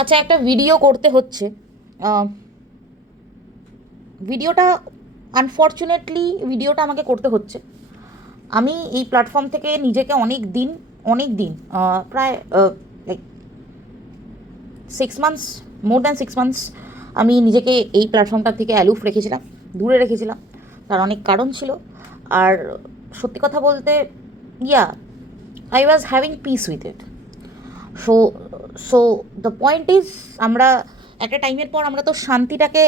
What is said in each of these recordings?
আচ্ছা, একটা ভিডিও করতে হচ্ছে। ভিডিওটা আনফর্চুনেটলি ভিডিওটা আমাকে করতে হচ্ছে। আমি এই প্ল্যাটফর্ম থেকে নিজেকে অনেক দিন প্রায় like 6 months, more than 6 months আমি নিজেকে এই প্ল্যাটফর্মটা থেকে অ্যালুফ রেখেছিলাম, দূরে রেখেছিলাম। তার অনেক কারণ ছিল। আর সত্যি কথা বলতে, yeah, I was having peace with it. So so the point is, আমরা একটা টাইমের পর আমরা তো শান্তিটাকে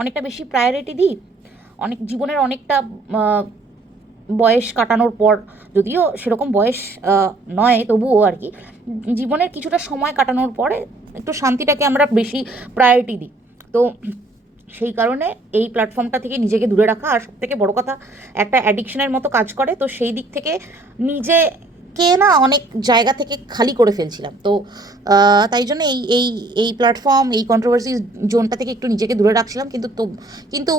অনেকটা বেশি প্রায়োরিটি দিই। জীবনের অনেকটা আহ, বয়স কাটানোর পর, যদিও সেরকম বয়স নয় তবুও আর কি, জীবনের কিছুটা সময় কাটানোর পরে একটু শান্তিটাকে আমরা বেশি প্রায়োরিটি দিই। তো সেই কারণে এই প্ল্যাটফর্মটা থেকে নিজেকে দূরে রাখা, আর সবথেকে বড় কথা, একটা অ্যাডিকশনের মতো কাজ করে। তো সেই দিক থেকে নিজেকে না অনেক জায়গা থেকে খালি করে ফেলছিলাম। তো তাই জন্য এই এই এই প্ল্যাটফর্ম, এই কন্ট্রোভার্সি জোনটা থেকে একটু নিজেকে দূরে রাখছিলাম। কিন্তু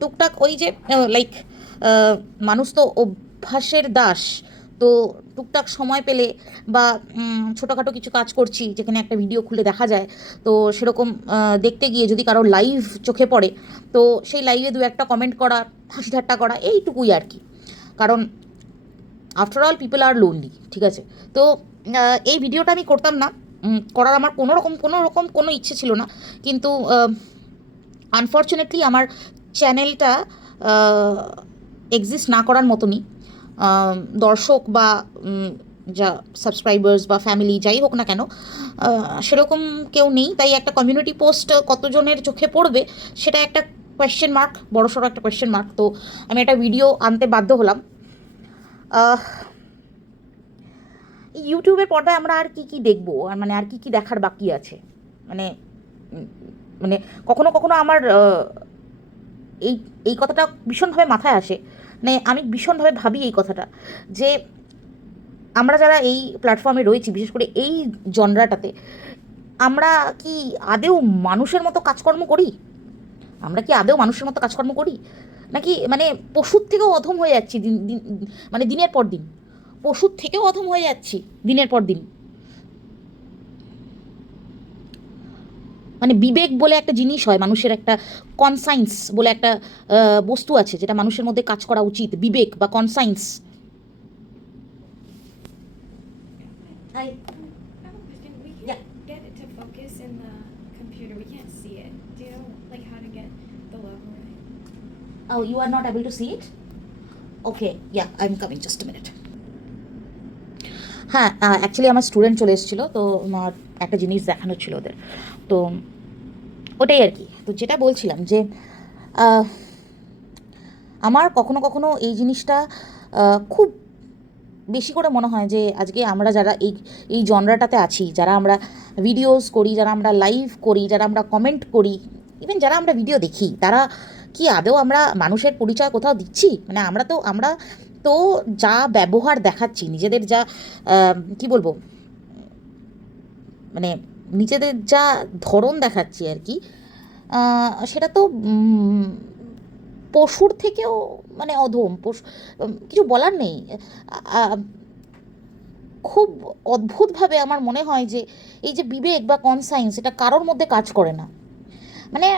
টুকটাক ওই যে লাইক, মানুষ তো অভ্যাসের দাস। তো টুকটাক সময় পেলে বা ছোটোখাটো কিছু কাজ করছি যেখানে একটা ভিডিও খুলে দেখা যায়, তো সেরকম দেখতে গিয়ে যদি কারো লাইভ চোখে পড়ে, তো সেই লাইভে দু একটা কমেন্ট করা, হাসি ঠাট্টা করা, এইটুকুই আর কি। কারণ আফটার অল পিপল আর লোনলি, ঠিক আছে? তো এই ভিডিওটা আমি করতাম না, করার আমার কোনো রকম কোনো ইচ্ছে ছিল না। কিন্তু আনফর্চুনেটলি আমার চ্যানেলটা এক্সিস্ট না করার মতনই। আহ, দর্শক বা যা সাবস্ক্রাইবার্স বা ফ্যামিলি যাই হোক না কেন, সেরকম কেউ নেই। তাই একটা কমিউনিটি পোস্ট কতজনের চোখে পড়বে, সেটা একটা কোয়েশ্চেন মার্ক, বড়সড় একটা কোয়েশ্চেন মার্ক। তো আমি একটা ভিডিও আনতে বাধ্য হলাম। আহ, ইউটিউবের পর্দায় আমরা আর কি কি দেখবো, আর মানে আর কি কি দেখার বাকি আছে? মানে উম, মানে কখনো কখনো আমার এই এই কথাটা ভীষণভাবে মাথায় আসে। মানে আমি ভীষণভাবে ভাবি এই কথাটা, যে আমরা যারা এই প্ল্যাটফর্মে রয়েছি, বিশেষ করে এই জনরাটাতে, আমরা কি আদেও মানুষের মতো কাজকর্ম করি? আমরা কি আদেও মানুষের মতো কাজকর্ম করি, নাকি মানে পশুর থেকেও অধম হয়ে যাচ্ছি দিন দিন, মানে দিনের পর দিন পশুর থেকেও অধম হয়ে যাচ্ছি দিনের পর দিন? মানে বিবেক বলে একটা জিনিস হয়, মানুষের একটা কনসাইন্স বলে একটা বস্তু আছে, যেটা মানুষের মধ্যে কাজ করা উচিত, বিবেক বা conscience. I have a question. We Yeah. can't get it to focus in the computer. We can't see it. Do you know like how to get the logo right? Oh, you are not able to see it? Okay, yeah, I'm coming, just a minute. হ্যাঁ, actually আমার student চলে এসেছিলো, তো আমার একটা জিনিস দেখানো ছিল ওদের। তো ওটাই আর কি। তো যেটা বলছিলাম যে আহ, আমার কখনো কখনো এই জিনিসটা খুব বেশি করে মনে হয় যে আজকে আমরা যারা এই এই জনরাটাতে আছি, যারা আমরা ভিডিওস করি, যারা আমরা লাইভ করি, যারা আমরা কমেন্ট করি, ইভেন যারা আমরা ভিডিও দেখি, তারা কি আদৌ আমরা মানুষের পরিচয় কোথাও দিচ্ছি? মানে আমরা তো যা ব্যবহার দেখাচ্ছি, নিজেদের যা কি বলবো, মানে নিজেদের যা ধরন দেখাচ্ছি আর কি, সেটা তো পশুর থেকেও মানে অধম। কিছু বলার নেই। আ- খুব অদ্ভুতভাবে আমার মনে হয় যে এই যে বিবেক বা কনসাইন্স, এটা কারোর মধ্যে কাজ করে না। মানে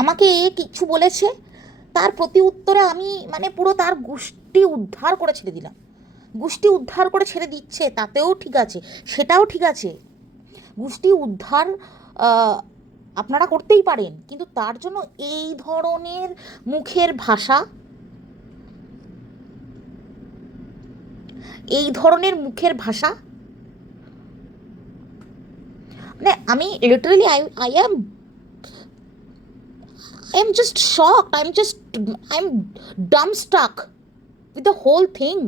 আমাকে কিছু বলেছে, তার প্রতি উত্তরে আমি মানে পুরো তার গোষ্ঠী উদ্ধার করে ছেড়ে দিলাম। গোষ্ঠী উদ্ধার করে ছেড়ে দিচ্ছে, তাতেও ঠিক আছে, সেটাও ঠিক আছে। গোষ্ঠী উদ্ধার আহ, আপনারা করতেই পারেন, কিন্তু তার জন্য এই ধরনের মুখের ভাষা, এই ধরনের মুখের ভাষা, মানে আমি literally I am just shocked. I'm dumbstruck with the whole thing.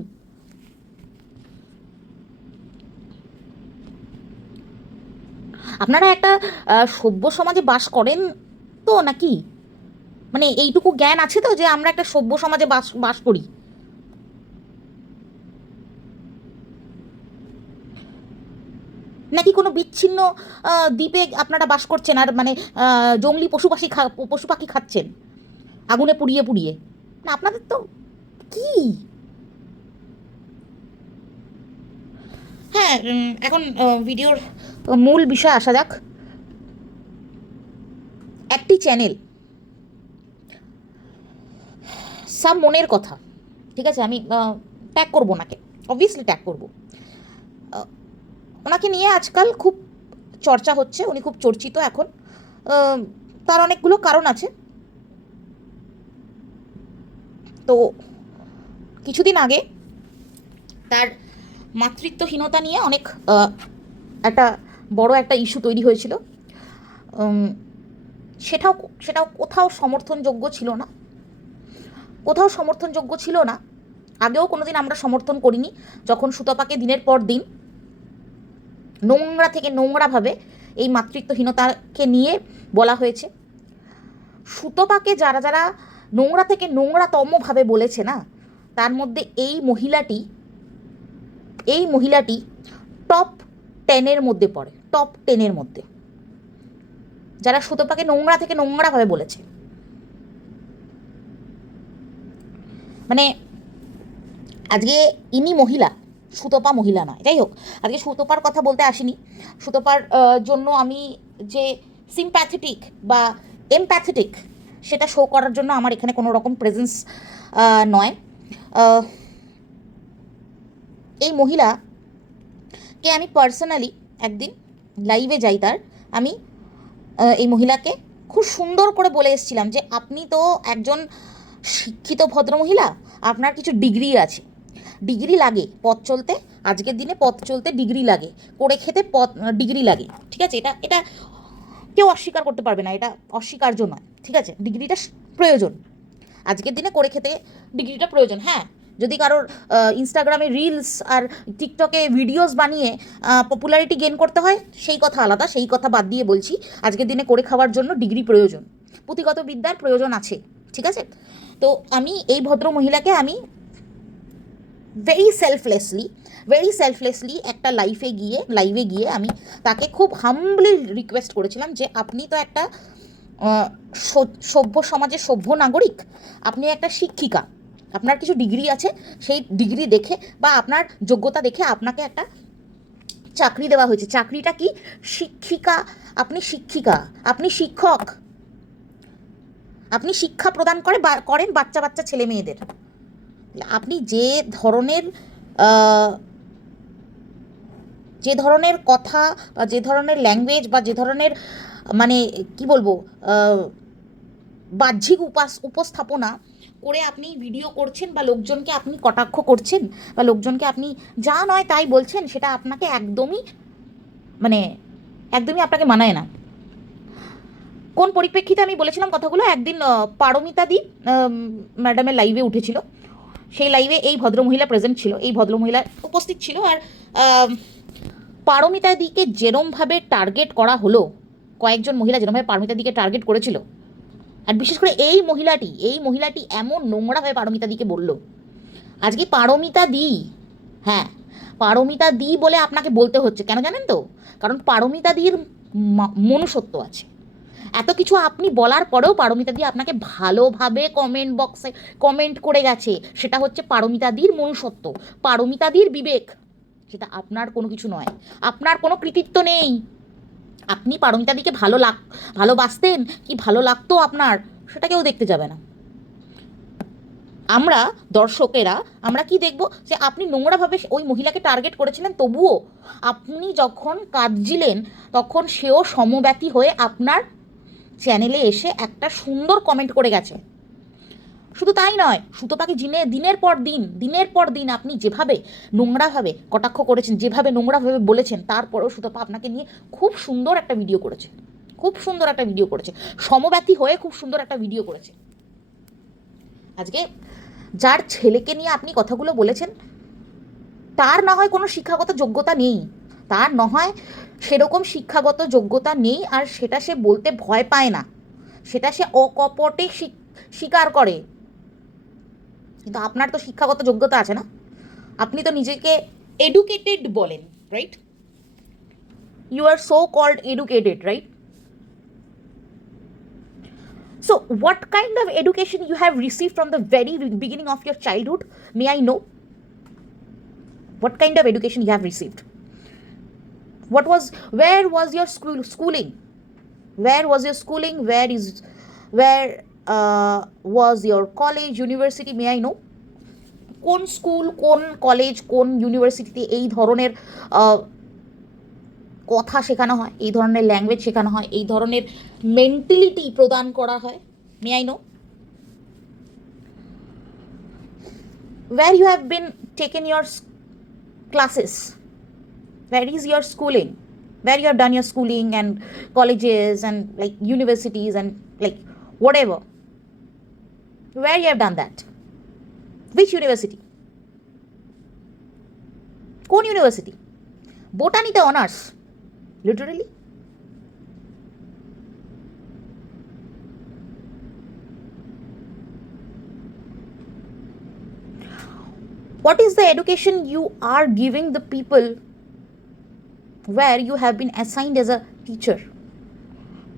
আপনারা একটা সভ্য সমাজে বাস করেন তো, নাকি? মানে এইটুকু জ্ঞান আছে তো, যে আমরা একটা সভ্য সমাজে বাস বাস করি? নাকি কোনো বিচ্ছিন্ন দ্বীপে আপনারা বাস করছেন, আর মানে জংলি পশু পাখি খাচ্ছেন আগুনে পুড়িয়ে পুড়িয়ে? না, আপনাদের তো কি, হ্যাঁ, এখন ভিডিওর মূল বিষয় আসা যাক। একটি চ্যানেল সব মনের কথা, ঠিক আছে, আমি ট্যাগ করবো ওনাকে, অবভিয়াসলি ট্যাগ করবো। ওনাকে নিয়ে আজকাল খুব চর্চা হচ্ছে, উনি খুব চর্চিত এখন। তার অনেকগুলো কারণ আছে। তো কিছুদিন আগে তার মাতৃত্বহীনতা নিয়ে অনেক একটা বড় একটা ইস্যু তৈরি হয়েছিল। সেটাও সেটাও কোথাও সমর্থনযোগ্য ছিল না, কোথাও সমর্থনযোগ্য ছিল না। আগেও কোনো দিন আমরা সমর্থন করিনি, যখন সুতপাকে দিনের পর দিন নোংরা থেকে নোংরাভাবে এই মাতৃত্বহীনতাকে নিয়ে বলা হয়েছে। সুতপাকে যারা যারা নোংরা থেকে নোংরাতমভাবে বলেছে না, তার মধ্যে এই মহিলাটি টপ 10-এর মধ্যে পড়ে, টপ 10-এর মধ্যে, যারা সুতপাকে নোংরা থেকে নোংরাভাবে বলেছে। মানে আজকে ইনি মহিলা, সুতপা মহিলা নয়। যাই হোক, আজকে সুতপার কথা বলতে আসিনি। সুতপার জন্য আমি যে সিম্প্যাথেটিক বা এমপ্যাথেটিক সেটা শো করার জন্য আমার এখানে কোনো রকম প্রেজেন্স নয়। এই মহিলাকে আমি পার্সোনালি একদিন লাইভে যাই, আমি এই মহিলাকে খুব সুন্দর করে বলে এসেছিলাম যে আপনি তো একজন শিক্ষিত ভদ্রমহিলা, আপনার কিছু ডিগ্রি আছে, ডিগ্রি লাগে পথ চলতে, আজকের দিনে পথ চলতে ডিগ্রি লাগে, করে খেতে ডিগ্রি লাগে, ঠিক আছে, এটা এটা কেউ অস্বীকার করতে পারবে না, এটা অস্বীকার্য নয়, ঠিক আছে, ডিগ্রিটা প্রয়োজন, আজকের দিনে করে খেতে ডিগ্রিটা প্রয়োজন। হ্যাঁ, যদি কারোর ইনস্টাগ্রামে রিলস আর টিকটকে ভিডিওস বানিয়ে পপুলারিটি গেইন করতে হয় সেই কথা আলাদা, সেই কথা বাদ দিয়ে বলছি আজকের দিনে করে খাওয়ার জন্য ডিগ্রি প্রয়োজন, পুঁথিগত বিদ্যার প্রয়োজন আছে, ঠিক আছে। তো আমি এই ভদ্র মহিলাকে আমি ভেরি সেলফলেসলি একটা লাইভে গিয়ে আমি তাকে খুব হাম্বলি রিকোয়েস্ট করেছিলাম যে আপনি তো একটা সভ্য সমাজের সভ্য নাগরিক, আপনি একটা শিক্ষিকা, আপনার কিছু ডিগ্রি আছে, সেই ডিগ্রি দেখে বা আপনার যোগ্যতা দেখে আপনাকে একটা চাকরি দেওয়া হয়েছে। চাকরিটা কি? শিক্ষিকা। আপনি শিক্ষিকা, আপনি শিক্ষক, আপনি শিক্ষা প্রদান করেন বাচ্চা ছেলে মেয়েদের। আপনি যে ধরনের কথা বা যে ধরনের ল্যাঙ্গুয়েজ বা যে ধরনের মানে কি বলবো বাহ্যিক উপস্থাপনা করে আপনি ভিডিও করছেন বা লোকজনকে আপনি কটাক্ষ করছেন বা লোকজনকে আপনি যা নয় তাই বলছেন, সেটা আপনাকে একদমই আপনাকে মানায় না। কোন পরিপ্রেক্ষিতে আমি বলেছিলাম কথাগুলো? একদিন পারমিতা দি ম্যাডামের লাইভে উঠেছিল, সেই লাইভে এই ভদ্রমহিলা প্রেজেন্ট ছিল, এই ভদ্রমহিলা উপস্থিত ছিল। আর পারমিতা দিকে যেরমভাবে টার্গেট করা হলো, কয়েকজন মহিলা যেরমভাবে পারমিতা দিকে টার্গেট করেছিল, আর বিশেষ করে এই মহিলাটি এমন নোংরাভাবে পারমিতা দিকে বলল। আজকে পারমিতা দি, হ্যাঁ পারমিতা দি বলে আপনাকে বলতে হচ্ছে, কেন জানেন তো? কারণ পারমিতা দির মনুষ্যত্ব আছে। এত কিছু আপনি বলার পরেও পারমিতা দি আপনাকে ভালোভাবে কমেন্ট বক্সে কমেন্ট করে গেছে, সেটা হচ্ছে পারমিতা দির মনুষ্যত্ব, পারমিতা দির বিবেক, সেটা আপনার কোনো কিছু নয়, আপনার কোনো কৃতিত্ব নেই। আপনি পারমিতা দিকে ভালোবাসতেন কি ভালো লাগতো আপনার, সেটা কেউ দেখতে যাবে না। আমরা দর্শকেরা আমরা কি দেখব? যে আপনি নোংরাভাবে ওই মহিলাকে টার্গেট করেছিলেন, তবুও আপনি যখন কাঁদছিলেন তখন সেও সমব্যথী হয়ে আপনার চ্যানেলে এসে একটা সুন্দর কমেন্ট করে গেছে। শুধু তাই নয়, সুতপাকে দিনের পর দিন আপনি যেভাবে নোংরাভাবে কটাক্ষ করেছেন, যেভাবে নোংরাভাবে বলেছেন, তারপরেও সুতপা আপনাকে নিয়ে খুব সুন্দর একটা ভিডিও করেছে, সমব্যথী হয়ে খুব সুন্দর একটা ভিডিও করেছে। আজকে যার ছেলেকে নিয়ে আপনি কথাগুলো বলেছেন, তার না হয় কোনো শিক্ষাগত যোগ্যতা নেই, তার না হয় সেরকম শিক্ষাগত যোগ্যতা নেই, আর সেটা সে বলতে ভয় পায় না, সেটা সে অকপটে স্বীকার করে। কিন্তু আপনার তো শিক্ষাগত যোগ্যতা আছে না, আপনি তো নিজেকে এডুকেটেড বলেন, right? You are so called educated, right? So what kind of education you have received from the very beginning of your childhood? May I know? What kind of education you have received? Where was your schooling? Where was your schooling? Where was your college, university? May I know? কোন school, কোন college, কোন ইউনিভার্সিটিতে এই ধরনের কথা শেখানো হয়, এই ধরনের ল্যাঙ্গুয়েজ শেখানো হয়, এই ধরনের মেন্টালিটি প্রদান করা হয়? May I know? Where you have been taken your classes? Where is your schooling? Where you have done your schooling and colleges and like universities and like whatever? Where you have done that? Which university? কোন university? বোটানিতে honours, literally? What is the education you are giving the people where you have been assigned as a teacher?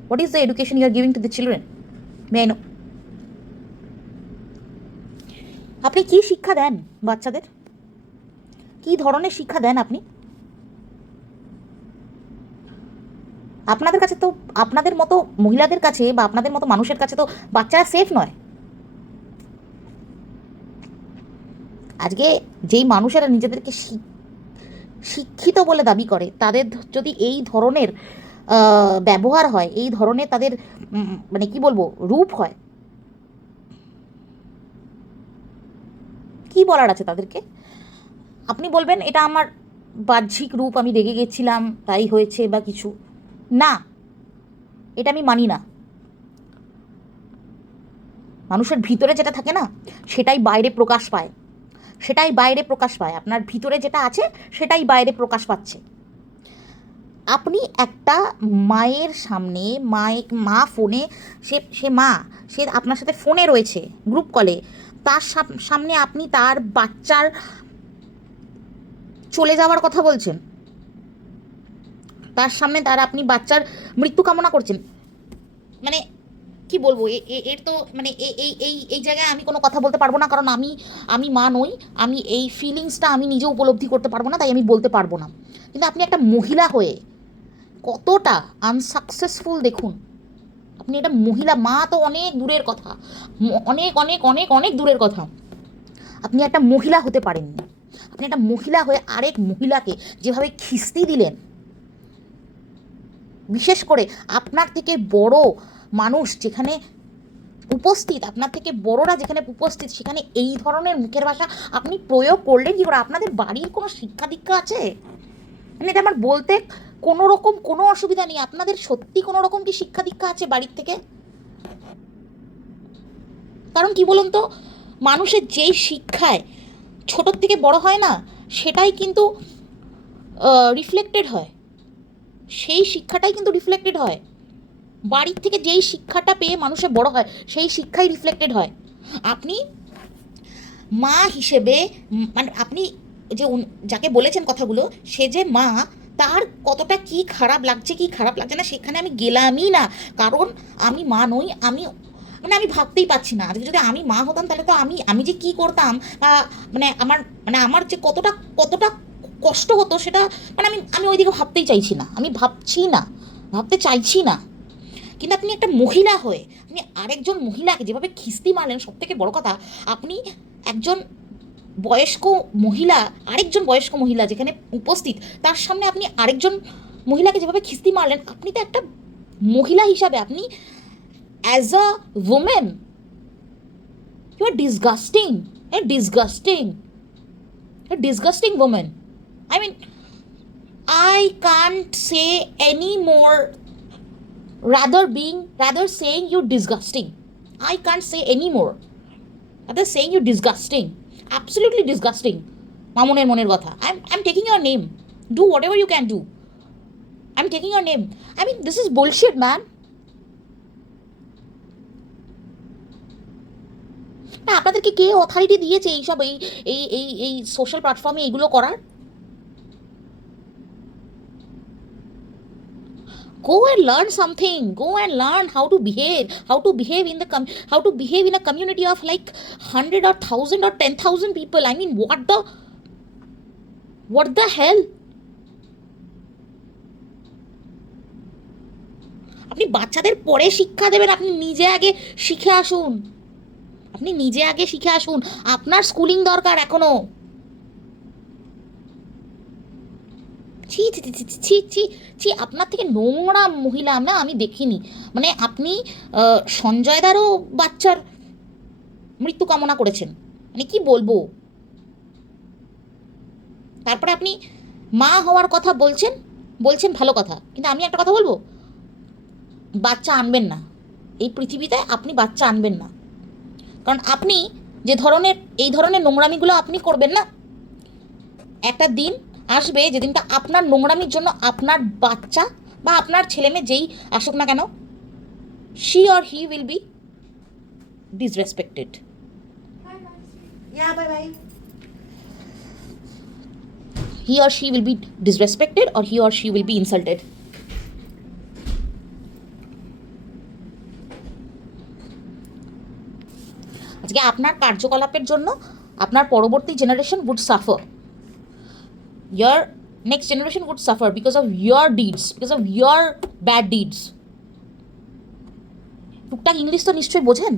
What is the education you are giving to the children? May I know? আপনি কি শিক্ষা দেন বাচ্চাদের? কি ধরনের শিক্ষা দেন আপনি? আপনাদের কাছে তো, আপনাদের মতো মহিলাদের কাছে বা আপনাদের মতো মানুষের কাছে তো বাচ্চারা সেফ নয়। আজকে যেই মানুষেরা নিজেদেরকে শিক্ষিত বলে দাবি করে, তাদের যদি এই ধরনের ব্যবহার হয়, এই ধরনের তাদের মানে কি বলবো রূপ হয়, কি বলার আছে তাদেরকে? আপনি বলবেন এটা আমার বাহ্যিক রূপ, আমি রেগে গেছিলাম তাই হয়েছে বা কিছু না, এটা আমি মানি না। মানুষের ভিতরে যেটা থাকে না, সেটাই বাইরে প্রকাশ পায়, সেটাই বাইরে প্রকাশ পায়। আপনার ভিতরে যেটা আছে সেটাই বাইরে প্রকাশ পাচ্ছে। আপনি একটা মায়ের সামনে, মা ফোনে, সে মা, সে আপনার সাথে ফোনে রয়েছে গ্রুপ কলে, তার সামনে আপনি তার বাচ্চার চলে যাওয়ার কথা বলছেন, তার সামনে আপনি বাচ্চার মৃত্যু কামনা করছেন। মানে কি বলবো, এর তো মানে এই জায়গায় আমি কোনো কথা বলতে পারবো না, কারণ আমি মা নই, আমি এই ফিলিংসটা আমি নিজে উপলব্ধি করতে পারবো না, তাই আমি বলতে পারবো না। কিন্তু আপনি একটা মহিলা হয়ে কতটা আনসাকসেসফুল দেখুন। আপনি একটা মহিলা, মা তো অনেক দূরের কথা, অনেক অনেক অনেক অনেক দূরের কথা, আপনি একটা মহিলা হতে পারেননি। আপনি একটা মহিলা হয়ে আরেক মহিলাকে যেভাবে খিস্তি দিলেন, বিশেষ করে আপনার থেকে বড় মানুষ যেখানে উপস্থিত, আপনার থেকে বড়রা যেখানে উপস্থিত, সেখানে এই ধরনের মুখের ভাষা আপনি প্রয়োগ করলেন কী করে? আপনাদের বাড়ির কোনো শিক্ষা দীক্ষা আছে? মানে এটা আমার বলতে কোনো রকম কোনো অসুবিধা নেই। আপনাদের সত্যি কোনো রকম কি শিক্ষা দীক্ষা আছে বাড়ির থেকে? কারণ কি বলুন তো, মানুষের যেই শিক্ষায় ছোটোর থেকে বড় হয় না, সেটাই কিন্তু রিফ্লেক্টেড হয়, সেই শিক্ষাটাই কিন্তু রিফ্লেক্টেড হয়। বাড়ির থেকে যেই শিক্ষাটা পেয়ে মানুষের বড় হয়, সেই শিক্ষাই রিফ্লেক্টেড হয়। আপনি মা হিসেবে, মানে আপনি যে যাকে বলেছেন কথাগুলো, সে যে মা, তার কতটা কি খারাপ লাগছে কি খারাপ লাগছে না সেখানে আমি গেলামই না, কারণ আমি মা নই। আমি ভাবতেই পারছি না, আজকে যদি আমি মা হতাম তাহলে তো আমি যে কী করতাম, আমার যে কতটা কষ্ট হতো সেটা, আমি ওইদিকে ভাবতেই চাইছি না, আমি ভাবতে চাইছি না। কিন্তু আপনি একটা মহিলা হয়ে আপনি আরেকজন মহিলাকে যেভাবে খিস্তি মারলেন, সব থেকে বড় কথা, আপনি একজন বয়স্ক মহিলা, আরেকজন বয়স্ক মহিলা যেখানে উপস্থিত, তার সামনে আপনি আরেকজন মহিলাকে যেভাবে খিস্তি মারলেন, আপনি তো একটা মহিলা হিসাবে, আপনি as a women, you are disgusting, disgusting women. I can't say any more rather saying you're disgusting. I can't say any more rather saying you're disgusting, absolutely disgusting. মামুনের মনের কথা, I'm taking your name, do whatever you can do, I'm taking your name. This is bullshit, man. না, আপনাদেরকে কে authority দিয়েছে এইসব এই social প্ল্যাটফর্মে এইগুলো করার? Go and learn something. Go and learn how to behave in a community of like 100 or 1,000 or 10,000 people. What the hell? আপনি বাচ্চাদের পরে শিক্ষা দেবেন, আপনি নিজে আগে শিখে আসুন, আপনি নিজে আগে শিখে আসুন। আপনার স্কুলিং দরকার এখনো। ছি ছি ছি ছি ছি ছি ছি, আপনার থেকে নোংরা মহিলা না আমি দেখিনি। মানে আপনি সঞ্জয়দারও বাচ্চার মৃত্যু কামনা করেছেন, মানে কি বলবো। তারপরে আপনি মা হওয়ার কথা বলছেন, বলছেন ভালো কথা, কিন্তু আমি একটা কথা বলবো, বাচ্চা আনবেন না এই পৃথিবীতে, আপনি বাচ্চা আনবেন না। কারণ আপনি যে ধরনের এই ধরনের নোংরামিগুলো আপনি করবেন না, একটা দিন আসবে যেদিনটা আপনার নোংরামির জন্য আপনার বাচ্চা বা আপনার ছেলেমেয়ে যেই আসুক না কেন, she or he will be disrespected. Bye, bye. Yeah, bye bye. He or she will be disrespected or he or she will be insulted. আজকে আপনার কার্যকলাপের জন্য আপনার পরবর্তী generation would suffer. Your next generation would suffer because of your deeds, because of your bad deeds. টুকটাক English তো নিশ্চয়ই বোঝেন।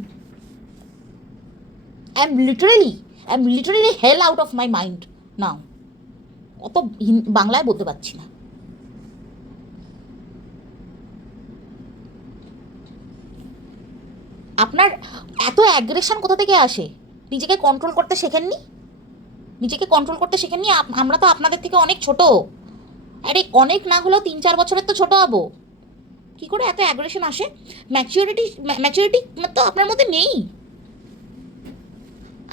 I am literally hell out of my mind now. অত বাংলায় বলতে পারছি না। আপনার এত অ্যাগ্রেশন কোথা থেকে আসে? নিজেকে কন্ট্রোল করতে শেখেননি, নিজেকে কন্ট্রোল করতে শেখেননি। আমরা তো আপনাদের থেকে অনেক ছোট, আরে অনেক না হলেও 3-4 বছরের তো ছোট হবো। কী করে এত অ্যাগ্রেশন আসে? ম্যাচুরিটি তো আপনার মধ্যে নেই।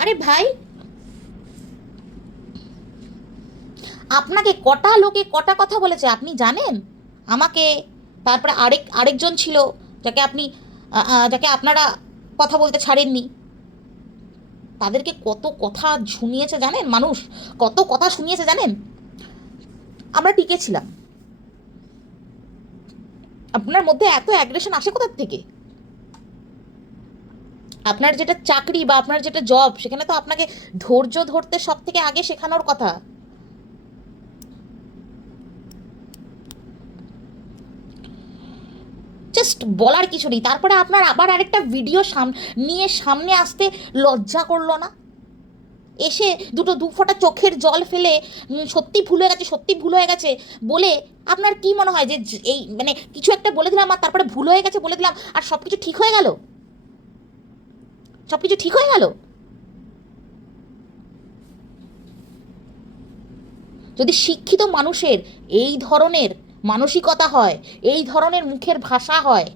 আরে ভাই, আপনাকে কটা লোকে কটা কথা বলেছে আপনি জানেন? আমাকে, তারপরে আরেকজন ছিল যাকে আপনারা কথা বলতে ছাড়েননি, তাদেরকে কত কথা শুনিয়েছে জানেন? মানুষ কত কথা শুনিয়েছে জানেন? আমরা টিকে ছিলাম। আপনার মধ্যে এত অ্যাগ্রেশন আসে কোথার থেকে? আপনার যেটা চাকরি বা আপনার যেটা জব, সেখানে তো আপনাকে ধৈর্য ধরতে সব থেকে আগে শেখানোর কথা। জাস্ট বলার কিছু নেই। তারপরে আপনার আবার আরেকটা ভিডিও নিয়ে সামনে আসতে লজ্জা করলো না? এসে দু ফোঁটা চোখের জল ফেলে সত্যি ভুল হয়ে গেছে বলে আপনার কি মনে হয় যে এই মানে কিছু একটা বলে দিলাম আর তারপরে ভুল হয়ে গেছে বলে দিলাম আর সব কিছু ঠিক হয়ে গেল? সব কিছু ঠিক হয়ে গেল? যদি শিক্ষিত মানুষের এই ধরনের মানসিকতা হয়, এই ধরনের মুখের ভাষা হয়,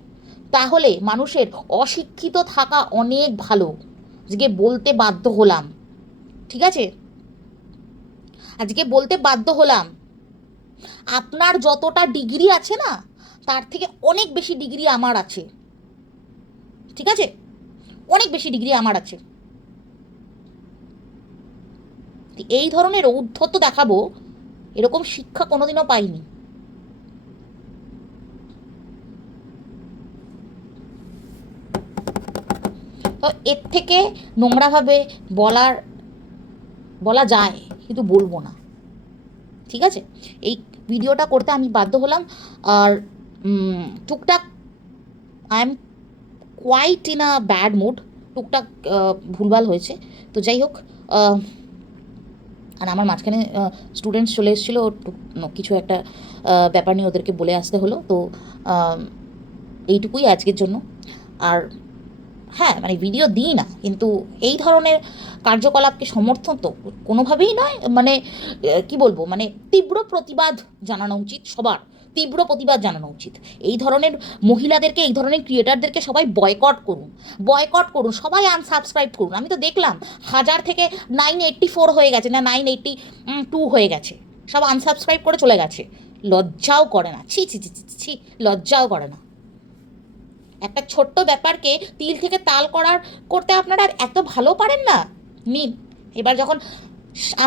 তাহলে মানুষের অশিক্ষিত থাকা অনেক ভালো। আজকে বলতে বাধ্য হলাম, ঠিক আছে? আজকে বলতে বাধ্য হলাম, আপনার যতটা ডিগ্রি আছে না, তার থেকে অনেক বেশি ডিগ্রি আমার আছে, ঠিক আছে? অনেক বেশি ডিগ্রি আমার আছে। এই ধরনের ঔদ্ধত্য দেখাবো, এরকম শিক্ষা কোনোদিনও পাইনি। তো এর থেকে নোংরাভাবে বলা যায়, কিন্তু বলবো না, ঠিক আছে? এই ভিডিওটা করতে আমি বাধ্য হলাম। আর টুকটাক I am quite in a bad mood, টুকটাক ভুলভাল হয়েছে। তো যাই হোক, আর আমার মাঝখানে স্টুডেন্টস চলে এসেছিলো, কিছু একটা ব্যাপার নিয়ে ওদেরকে বলে আসতে হলো। তো এইটুকুই আজকের জন্য। আর হ্যাঁ, মানে ভিডিও দিই না, কিন্তু এই ধরনের কার্যকলাপকে সমর্থন তো কোনোভাবেই নয়। মানে কি বলবো, মানে তীব্র প্রতিবাদ জানানো উচিত সবার, তীব্র প্রতিবাদ জানানো উচিত। এই ধরনের মহিলাদেরকে, এই ধরনের ক্রিয়েটারদেরকে সবাই বয়কট করুন, সবাই আনসাবস্ক্রাইব করুন। আমি তো দেখলাম 1000 থেকে 984 হয়ে গেছে, না 982 হয়ে গেছে, সব আনসাবস্ক্রাইব করে চলে গেছে। লজ্জাও করে না, ছি ছি ছি ছি, লজ্জাও করে না। একটা ছোট্ট ব্যাপারকে তিল থেকে তাল করতে আপনারা এত ভালো পারেন না? নিন, এবার যখন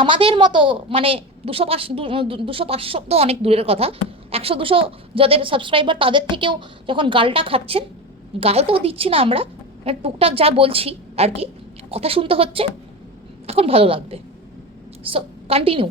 আমাদের মতো মানে 200-500 তো অনেক দূরের কথা, 100-200 যাদের সাবস্ক্রাইবার, তাদের থেকেও যখন গালটা খাচ্ছেন, গাল তো দিচ্ছি না আমরা, টুকটাক যা বলছি আর কি, কথা শুনতে হচ্ছে, এখন ভালো লাগবে। So continue.